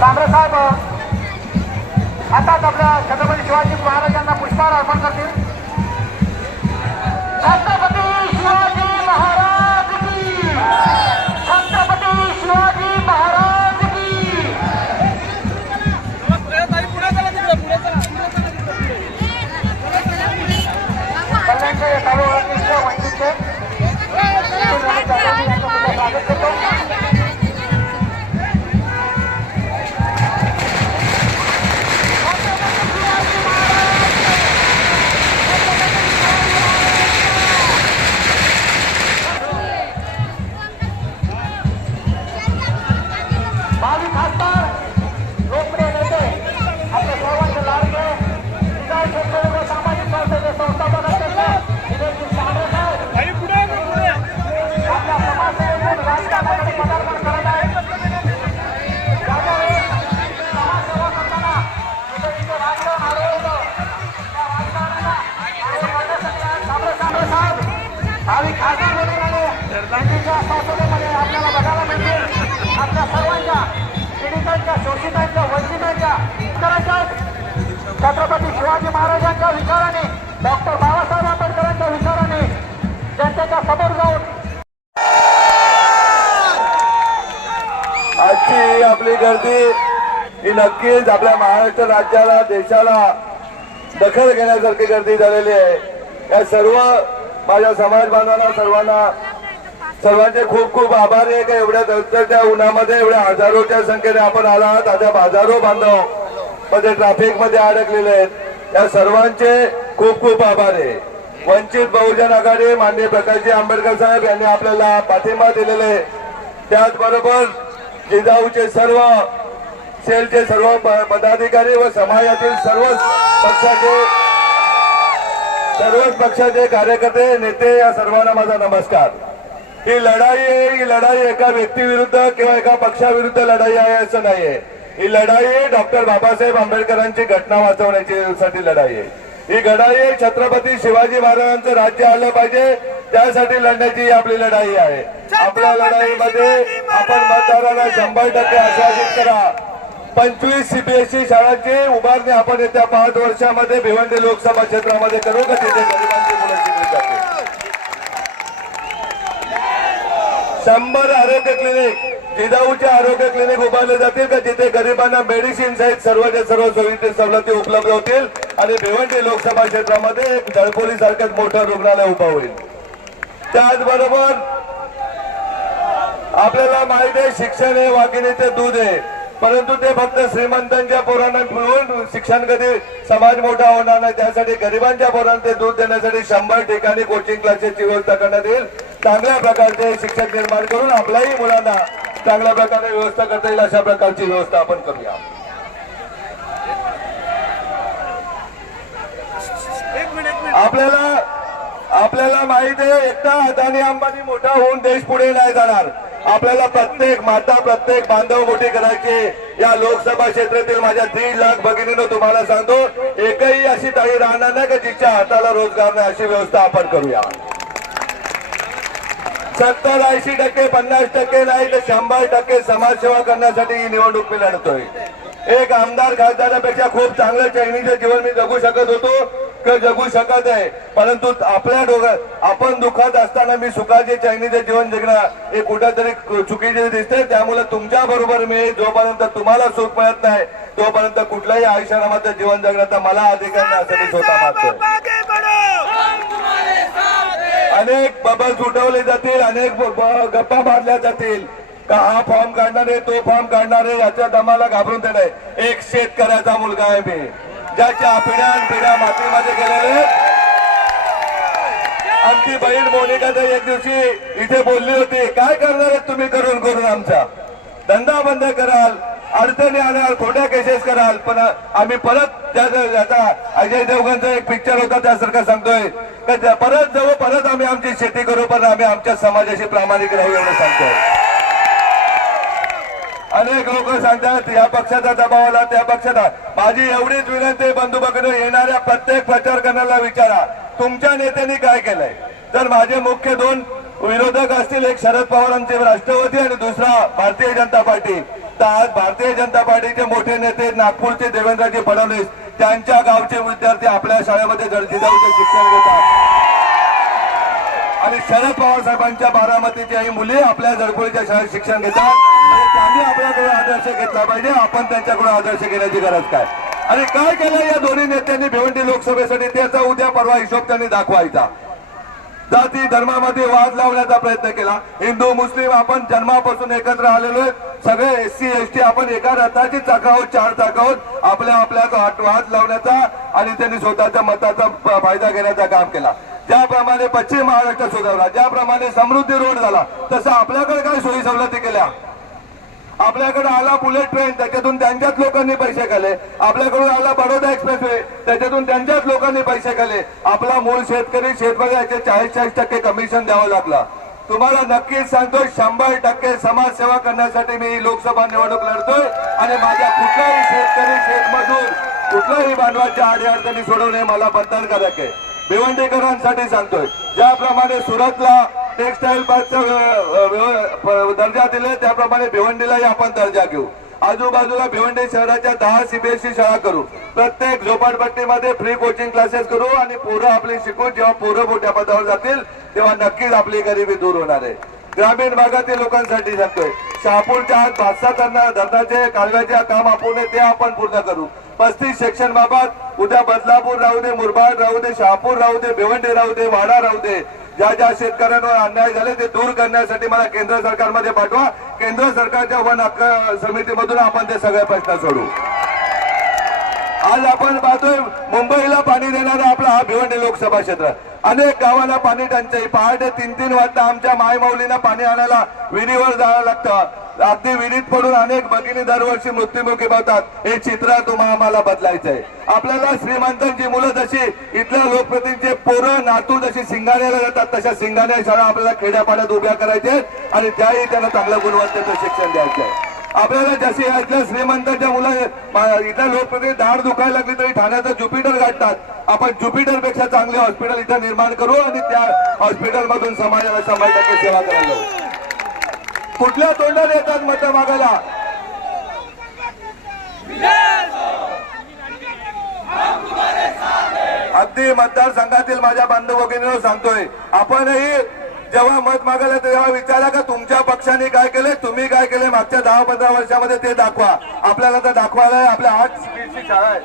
तांबरे साहेब आताच आपल्या छत्रपती शिवाजी महाराजांना पुष्पहार अर्पण करतील। छत्रपती शिवाजी महाराज की, छत्रपती शिवाजी महाराज की। कल्याणचे तालुक्याचे वंचितचे स्वागत करतो। भावी खासदार लोकप्रिय नेते आपल्या सर्वांचे लाडके विकास शेतकरी सामाजिक संस्थेचे संस्थापक अध्यक्ष विजयजी तांबरे साहेब आपल्या समाजसेवेतून राजकारणामध्ये पदार्पण करत आहेत। ज्यावेळेस समाजसेवा करताना इथे राजकारण आलं होतं, त्या राजकारणाला करण्यासाठी आज तांबरे साहेब भावी खासदार म्हणून आले। गांधीच्या संसदेमध्ये आपल्याला बघायला मिळतील आपल्या सर्वांच्या पीडितांच्या, शोषितांच्या, वंचितांच्या छत्रपती शिवाजी महाराजांच्या विचाराने, डॉक्टर बाबासाहेब आंबेडकरांच्या विचाराने जनतेच्या समोर जाऊन आजची आपली गर्दी ही नक्कीच आपल्या महाराष्ट्र राज्याला, देशाला दखल घेण्यासारखी गर्दी झालेली आहे। या सर्व माझ्या समाज बांधवांना सर्वांचे खूप खूप आभारी आहे की एवढ्या दगदगत्या उन्हामध्ये एवढ्या हजारोच्या संख्येने आपण आला आहात। आता हजारो बांधव मध्ये ट्रॅफिक मध्ये अडकलेले आहेत, या सर्वांचे खूप खूप आभार आहे। वंचित बहुजन आघाडी माननीय प्रकाशजी आंबेडकर साहेब यांनी आपल्याला पाठिंबा दिलेले, त्याचबरोबर जिजाऊचे सर्व सेलचे सर्व पदाधिकारी व समाजातील सर्वच पक्षाचे कार्यकर्ते, नेते, या सर्वांना माझा नमस्कार। ही लढाई एका व्यक्तीविरुद्ध किंवा एका पक्षाविरुद्ध लढाई आहे असं नाहीये। ही लढाई डॉक्टर बाबासाहेब आंबेडकरांची घटना वाचवण्याची लढाई आहे। ही लढाई छत्रपती शिवाजी महाराजांचं राज्य आलं पाहिजे त्यासाठी लढण्याची ही आपली लढाई आहे। आपल्या लढाईमध्ये आपण मतदारांना 100% आश्वासित करा। 25 सीबीएसई शाळांची उभारणी आपण येत्या 5 वर्षामध्ये भिवंडी लोकसभा क्षेत्रामध्ये करू का, तिथे गरिबांची मुलं शिकली जाते। 100 आरोग्य क्लिनिक, जिजाऊचे आरोग्य क्लिनिक उभारले जातील का, जिथे गरिबांना मेडिसिन सहित सर्वच्या सर्व सवलती उपलब्ध होतील आणि भिवंडी लोकसभा क्षेत्रामध्ये एक दळपोली सारखंच मोठं रुग्णालय उभं होईल। त्याचबरोबर आपल्याला माहिती आहे शिक्षण हे वाघिणीचे दूध आहे, परंतु ते फक्त श्रीमंतांच्या पोरांना मिळून शिक्षण कधी समाज मोठा होणार नाही। त्यासाठी गरिबांच्या पोरांना ते दूध देण्यासाठी 100 ठिकाणी कोचिंग क्लासेसची व्यवस्था करण्यात येईल। चांगल्या प्रकारचे शिक्षक निर्माण करून आपल्याही मुलांना चांगल्या प्रकारे व्यवस्था करता येईल अशा प्रकारची व्यवस्था आपण करूया। आपल्याला माहिती आहे एकटा अदानी अंबानी मोठा होऊन देश पुढे नाही जाणार। आपल्याला प्रत्येक माता, प्रत्येक बांधव मोठी करायची। या लोकसभा क्षेत्रातील माझ्या 1.5 लाख भगिनींनो तुम्हाला सांगतो, एकही अशी ताई राहणार नाही का जिच्या हाताला रोजगार नाही, अशी व्यवस्था आपण करूया। 70-80%, 50% नाही तर 100% समाजसेवा करण्यासाठी ही निवडणूक मी लढतोय। एक आमदार खासदारापेक्षा खूप चांगलं चैनीचं जीवन मी जगू शकत होतो, जगू शकत आहे, परंतु आपण दुःखात असताना मी सुखाचे चैनीचे जीवन जगणं हे कुठेतरी चुकीचे दिसते। त्यामुळे तुमच्या बरोबर मी जोपर्यंत तुम्हाला सुख मिळत नाही तोपर्यंत कुठल्याही आयुष्यानामाचं जीवन जगण्याचा मला अधिकार नाही असं मी स्वतः मानतोय। अनेक बबल्स उठवले जातील, अनेक गप्पा मारल्या जातील का हा फॉर्म काढणारे, तो फॉर्म काढणारे, याच्या दमाला घाबरून ते नाही। एक शेतकऱ्याचा मुलगा आहे मी, ज्याच्या पिढ्या मातीमध्ये गेलेले। आमची बहीण मोनिका तर एक दिवशी इथे बोलली होती, काय करणार आहेत तुम्ही करून आमचा धंदा बंद कराल, अडचणी आणाल, खोट्या केसेस कराल, पण आम्ही परत आता अजय देवगणचा एक पिक्चर होता त्यासारखं सांगतोय का परत जाऊ, परत आम्ही आमची शेती करू, पण आम्ही आमच्या समाजाशी प्रामाणिक राहू एवढं सांगतोय। अनेक लोक सांगतात या पक्षाचा दबाव आला, त्या पक्षाचा। माझी एवढीच विनंती बंधू भगिनी, येणाऱ्या प्रत्येक प्रचार करण्याला विचारा तुमच्या नेत्यांनी काय केलंय। तर माझे मुख्य 2 विरोधक असतील, एक शरद पवारांचे राष्ट्रवादी आणि दुसरा भारतीय जनता पार्टी, तर आज भारतीय जनता पार्टीचे मोठे नेते नागपूरचे देवेंद्रजी फडणवीस त्यांच्या गावचे विद्यार्थी आपल्या शाळेमध्ये जिजाऊचे शिक्षण घेतात आणि शरद पवार साहेबांच्या बारामतीची ही मुली आपल्या जळकोळीच्या शाळेत शिक्षण घेतात. त्यांनी आपल्याकडून आदर्श घेतला पाहिजे, आपण त्यांच्याकडून आदर्श घेण्याची गरज काय. आणि काय केलं या दोन्ही नेत्यांनी भिवंडी लोकसभेसाठी त्याचा उद्या परवा हिशोब त्यांनी दाखवायचा. जाती धर्मामध्ये वाद लावण्याचा प्रयत्न केला. हिंदू मुस्लिम आपण जन्मापासून एकत्र आलेलो आहे, सगळे SC ST आपण एका रथाची चाक आहोत, 4 चाक आहोत. आपल्या वाद लावण्याचा आणि त्यांनी स्वतःच्या मताचा फायदा घेण्याचा काम केला. ज्याप्रमाणे पश्चिम महाराष्ट्र सुधारला, ज्याप्रमाणे समृद्धी रोड झाला, तसं आपल्याकडे काय सोयी सवलती केल्या. आपल्याकडे आला बुलेट ट्रेन, त्याच्यातून त्यांच्याच लोकांनी पैसे खाल्ले. आपल्याकडून आला बडोदा एक्सप्रेसवे, त्याच्यातून त्यांच्याच लोकांनी पैसे खाल्ले. आपला मूळ शेतकरी शेतकऱ्याचे 40% कमिशन द्यावं लागलं. तुम्हाला नक्कीच सांगतोय 100% समाजसेवा करण्यासाठी मी ही लोकसभा निवडणूक लढतोय आणि माझ्या कुठलाही शेतकरी शेतमजूर कुठल्याही बांधवाच्या अडीअडचणी सोडवणे मला बंधनकारक आहे. भिवंडीकरांसाठी सांगतोय, ज्याप्रमाणे सुरतला टेक्सटाईल पार्कचा दर्जा दिले त्याप्रमाणे भिवंडीलाही आपण दर्जा घेऊ. आजूबाजूला भिवंडी शहराच्या 10 CBSE शाळा करू. प्रत्येक झोपडपट्टीमध्ये फ्री कोचिंग क्लासेस करू आणि पोरं आपली शिकून जेव्हा पोरं मोठ्या पदावर जातील तेव्हा नक्कीच आपली गरिबी दूर होणार आहे. ग्रामीण भागातील लोकांसाठी सांगतोय, शहापूरच्या आज 5-6 धरणाचे कालव्याचे काम आपण ते आपण पूर्ण करू. 35 सेक्शन बाबत उद्या बदलापूर राहू दे, मुरबाड राहू दे, शहापूर राहू दे, भिवंडी राहू दे, वाडा राहू दे, ज्या ज्या शेतकऱ्यांवर अन्याय झाले ते दूर करण्यासाठी मला केंद्र सरकारमध्ये पाठवा. केंद्र सरकारच्या वन हक्क समितीमधून आपण ते सगळे प्रश्न सोडू. आज आपण पाहतोय मुंबईला पाणी देणारा आपला हा भिवंडी लोकसभा क्षेत्र. अनेक गावांना पाणी टंचाई. पहाटे 3-3 वाजता आमच्या मायमाऊलींना पाणी आणायला विहिरीवर जावं लागतं. अगदी विहिरीत पडून अनेक भगिनी दरवर्षी मृत्युमुखी पावतात. हे चित्र आम्हाला बदलायचंय. आपल्याला श्रीमंतांची मुलं जशी इथल्या लोकप्रतिनिधींचे पोरं नातू जशी सिंगाण्याला जातात तशा सिंगाण्या शाळा आपल्याला खेड्यापाड्यात उभ्या करायचे आणि त्याही त्यांना चांगल्या गुणवत्तेचं शिक्षण द्यायचंय. आपल्याला जशी इथल्या श्रीमंतांच्या मुलं इथल्या लोकप्रतिनिधी दाढ दुखायला लागली तरी ठाण्याचं ज्युपिटर गाठतात. आपण ज्युपिटर पेक्षा चांगले हॉस्पिटल इथं निर्माण करू आणि त्या हॉस्पिटल मधून समाजाला 100% सेवा करायला जाऊ. कुठल्या तोंडाने येतात मत मागायला. अगदी मतदारसंघातील माझ्या बांधव भगिनींना सांगतोय, आपणही जेव्हा मत मागायला तेव्हा विचारा का तुमच्या पक्षाने काय केले, तुम्ही काय केले मागच्या 10-15 वर्षामध्ये ते दाखवा. आपल्याला तर दाखवायला आहे. आपल्या 8 CBSE शाळा आहेत,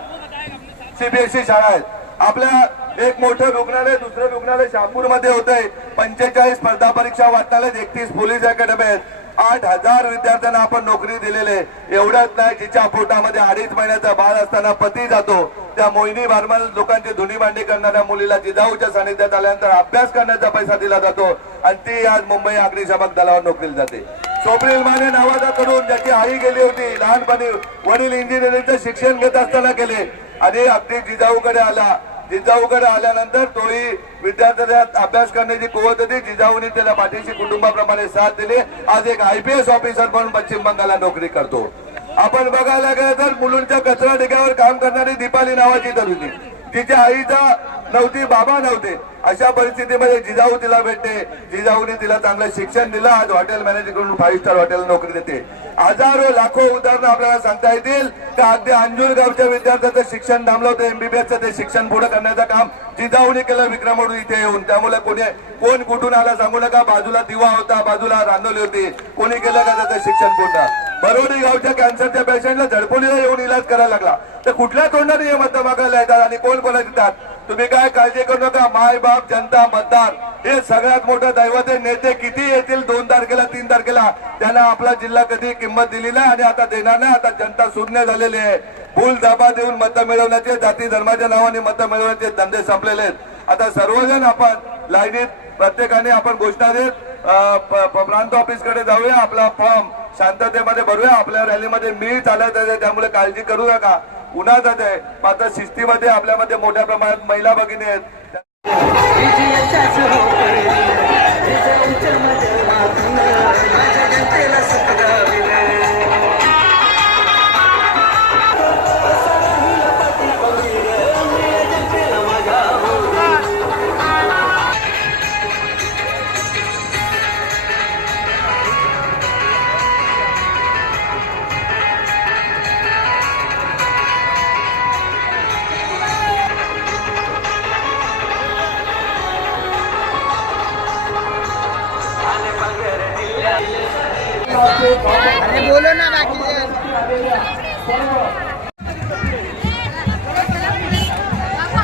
CBSE शाळा आहेत. आपल्या एक मोठं रुग्णालय, दुसरं रुग्णालय शहापूरमध्ये होतंय. 45 स्पर्धा परीक्षा वाचनालय, 31 पोलीस अकॅडमी आहेत. 8,000 विद्यार्थ्यांना आपण नोकरी दिलेले. एवढ्याच नाही, जिच्या पोटामध्ये 2.5 महिन्याचा बाळ असताना पती जातो, त्या मोहिनी बारमल लोकांची धुनी मांडी करणाऱ्या मुलीला जिजाऊच्या सानिध्यात आल्यानंतर अभ्यास करण्याचा पैसा दिला जातो आणि ती आज मुंबई अग्निशामक दलावर नोकरीला जाते. स्वप्नील माने नावाचा तरुण, ज्याची आई गेली होती लहानपणी, वडील इंजिनिअरिंगचं शिक्षण घेत असताना केले आणि अगदी जिजाऊकडे आला. जिजाऊकडे आल्यानंतर तोही विद्यार्थ्यांना अभ्यास करण्याची कुवत होती. जिजाऊने त्याला पाठीशी कुटुंबाप्रमाणे साथ दिली. आज एक IPS ऑफिसर म्हणून पश्चिम बंगालला नोकरी करतो. आपण बघायला गेलं तर मुलुंडच्या कचरा ढिगावर काम करणारी दीपाली नावाची तरुणी, तिच्या आईचा नव्हती, बाबा नव्हते. अशा परिस्थितीमध्ये जिजाऊ तिला भेटते. जिजाऊने तिला चांगलं शिक्षण दिलं. आज हॉटेल मॅनेजर करून 5 स्टार हॉटेल नोकरी देते. हजारो लाखो उदाहरणं आपल्याला सांगता येतील. त्या अगदी अंजूर गावच्या विद्यार्थ्याचं शिक्षण थांबलं होतं. MBBSचं ते शिक्षण पुढे करण्याचं काम जिजाऊने केलं विक्रमोडी इथे येऊन. त्यामुळे कोण कुठून आला सांगू नका. बाजूला दिवा होता, बाजूला रांगोली होती. कोणी केलं का त्याचं शिक्षण पूर्ण. बरोडी गावच्या कॅन्सरच्या पेशंटला झडपोलीला येऊन इलाज करायला लागला. तर कुठल्या तोंडाने हे मत मागायला येतात आणि कोण कोणाला देतात. तुम्ही काय काळजी करू नका. माय बाप जनता मतदार हे सगळ्यात मोठं दैवत आहे. नेते किती येतील 2 तारखेला 3 तारखेला, त्यांना आपला जिल्हा कधी किंमत दिली नाही आणि आता देणार नाही. आता जनता शून्य झालेली आहे. भूल दाबा देऊन मतं मिळवण्याचे, जाती धर्माच्या नावाने मतं मिळवण्याचे धंदे संपलेले आहेत. आता सर्वजण आपण लाईनीत प्रत्येकाने आपण घोषणा देत प्रांत ऑफिसकडे जाऊया. आपला फॉर्म शांततेमध्ये भरूया. आपल्या रॅलीमध्ये मी चालत आहे, त्यामुळे काळजी करू नका. उन्हात आहे मात्र शिस्तीमध्ये आपल्यामध्ये मोठ्या प्रमाणात महिला भगिनी आहेत. बोलो ना बाकी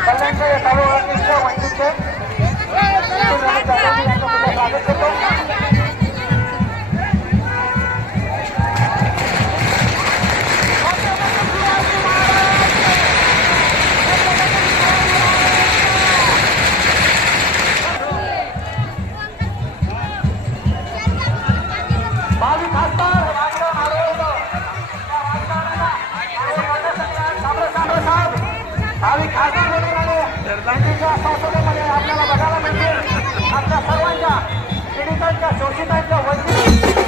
कल्याणचे तालुका वंचितचे स्वागत करतो. भावी खासदार राजकारण आढळलं. भावी खासदार म्हणून आले गांधीच्या संसदेमध्ये आपल्याला बघायला मिळतील. आपल्या सर्वांच्या पीडितांच्या शोषितांच्या वंचित